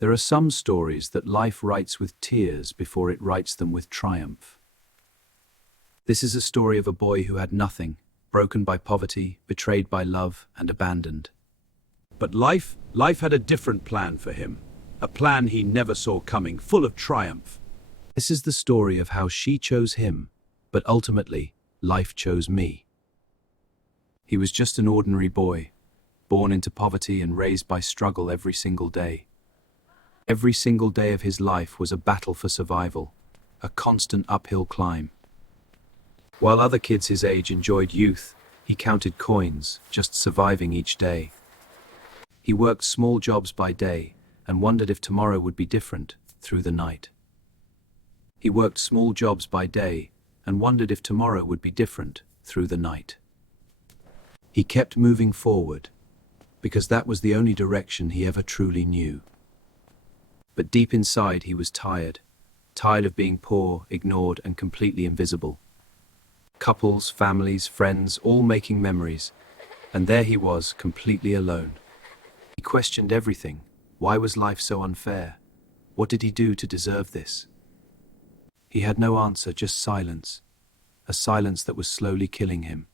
There are some stories that life writes with tears before it writes them with triumph. This is a story of a boy who had nothing, broken by poverty, betrayed by love, and abandoned. But life had a different plan for him. A plan he never saw coming, full of triumph. This is the story of how she chose him, but ultimately, life chose me. He was just an ordinary boy, born into poverty and raised by struggle every single day. Every single day of his life was a battle for survival, a constant uphill climb. While other kids his age enjoyed youth, he counted coins, just surviving each day. He worked small jobs by day and wondered if tomorrow would be different through the night. He worked small jobs by day and wondered if tomorrow would be different through the night. He kept moving forward, because that was the only direction he ever truly knew. But deep inside he was tired of being poor, ignored, and completely invisible. Couples, families, friends, all making memories, and there he was, completely alone. He questioned everything. Why was life so unfair? What did he do to deserve this? He had no answer, just silence, a silence that was slowly killing him.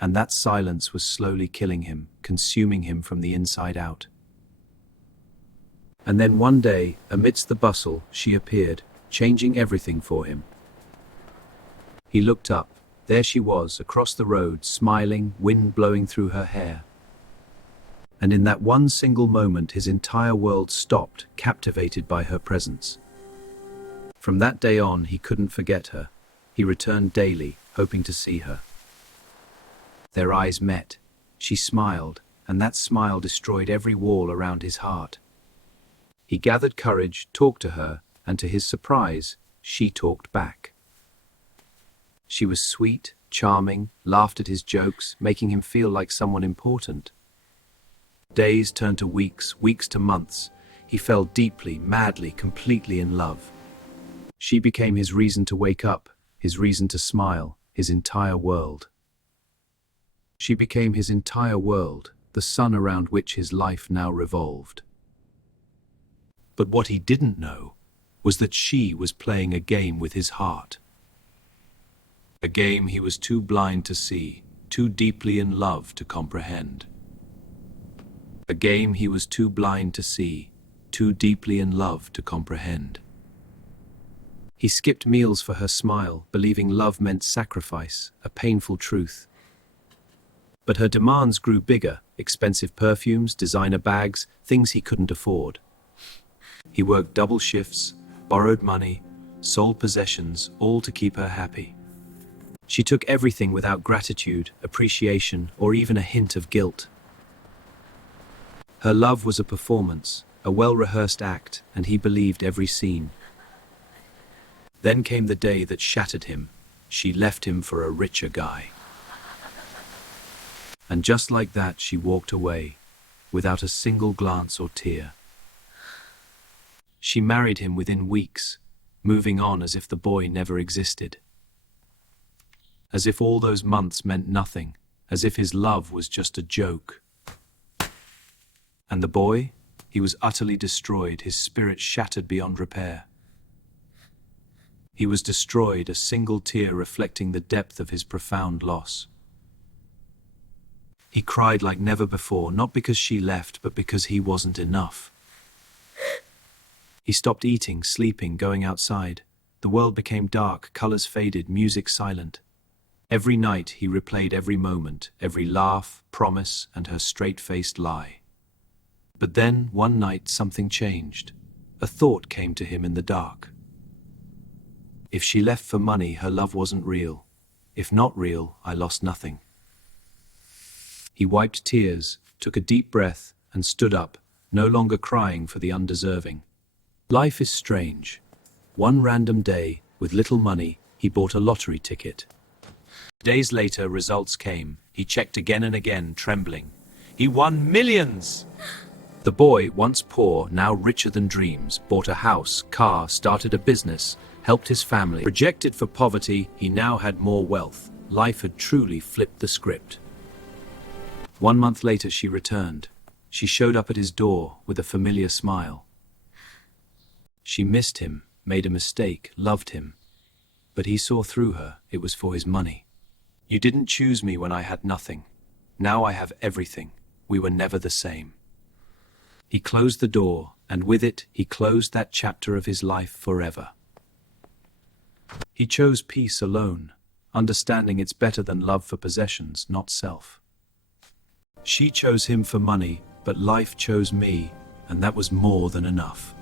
And that silence was slowly killing him, consuming him from the inside out. And then one day, amidst the bustle, she appeared, changing everything for him. He looked up. There she was, across the road, smiling, wind blowing through her hair. And in that one single moment, his entire world stopped, captivated by her presence. From that day on, he couldn't forget her. He returned daily, hoping to see her. Their eyes met. She smiled, and that smile destroyed every wall around his heart. He gathered courage, talked to her, and to his surprise, she talked back. She was sweet, charming, laughed at his jokes, making him feel like someone important. Days turned to weeks, weeks to months. He fell deeply, madly, completely in love. She became his reason to wake up, his reason to smile, his entire world. She became his entire world, the sun around which his life now revolved. But what he didn't know was that she was playing a game with his heart. A game he was too blind to see, too deeply in love to comprehend. A game he was too blind to see, too deeply in love to comprehend. He skipped meals for her smile, believing love meant sacrifice, a painful truth. But her demands grew bigger, expensive perfumes, designer bags, things he couldn't afford. He worked double shifts, borrowed money, sold possessions, all to keep her happy. She took everything without gratitude, appreciation, or even a hint of guilt. Her love was a performance, a well-rehearsed act, and he believed every scene. Then came the day that shattered him. She left him for a richer guy. And just like that, she walked away, without a single glance or tear. She married him within weeks, moving on as if the boy never existed. As if all those months meant nothing, as if his love was just a joke. And the boy? He was utterly destroyed, his spirit shattered beyond repair. He was destroyed, a single tear reflecting the depth of his profound loss. He cried like never before, not because she left, but because he wasn't enough. He stopped eating, sleeping, going outside. The world became dark, colors faded, music silent. Every night he replayed every moment, every laugh, promise, and her straight-faced lie. But then, one night, something changed. A thought came to him in the dark. If she left for money, her love wasn't real. If not real, I lost nothing. He wiped tears, took a deep breath, and stood up, no longer crying for the undeserving. Life is strange. One random day, with little money, he bought a lottery ticket. Days later, results came. He checked again and again, trembling. He won millions! The boy, once poor, now richer than dreams, bought a house, car, started a business, helped his family. Rejected for poverty, he now had more wealth. Life had truly flipped the script. 1 month later, she returned. She showed up at his door with a familiar smile. She missed him, made a mistake, loved him. But he saw through her. It was for his money. You didn't choose me when I had nothing. Now I have everything. We were never the same. He closed the door, and with it, he closed that chapter of his life forever. He chose peace alone, understanding it's better than love for possessions, not self. She chose him for money, but life chose me, and that was more than enough.